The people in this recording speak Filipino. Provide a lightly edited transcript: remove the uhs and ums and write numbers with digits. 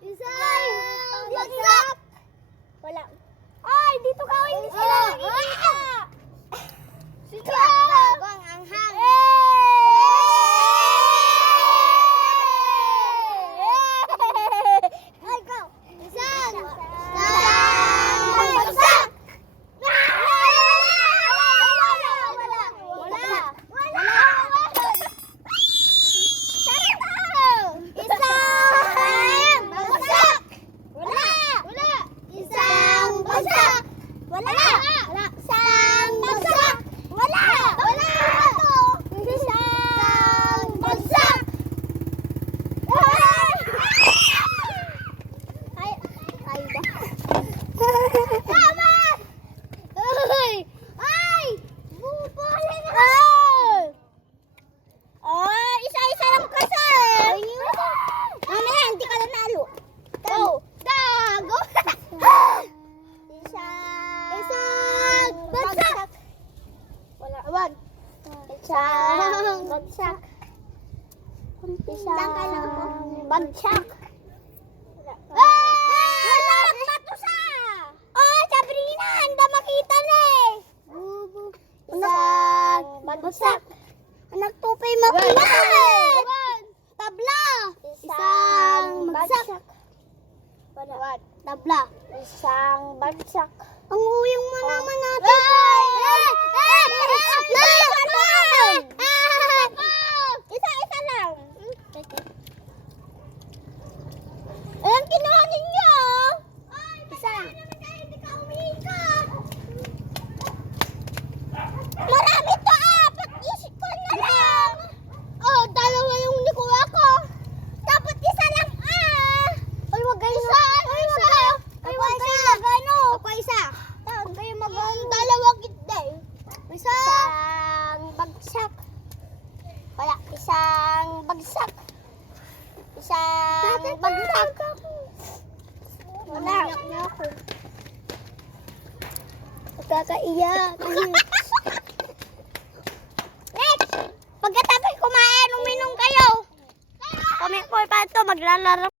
Isang bagsak. Wala. Ay, dito ka. Hindi sila nakikita. Sika. Gagawang anghang. Ay, go. Isang bagsak. Isang bagsak. Bagsak. Wala! Patusa! Oh, Sabrina! Handa makita na eh! Isang bagsak. Anak tupay makulay! Tabla! Isang bagsak. Tabla. Isang bagsak. Ang uyong mo naman natin. Isa-isa lang. Ayan, kinuha ninyo. Isa. Marami to, apat. Isip ko na lang. Oh, dalawa yung nikuha ko. Dapat isa lang, Ay, wag kayo. Isa. Ay, wag kayo magano. Ako isa. Wag kayo magano. Dalawa kita eh. Isang bagsak. Wala. Isang bagsak. Isang bagsak. Wala. Nakakaiyak. Next! Pagkatapos kumain, uminom kayo. Kami po pa ito, maglalaro.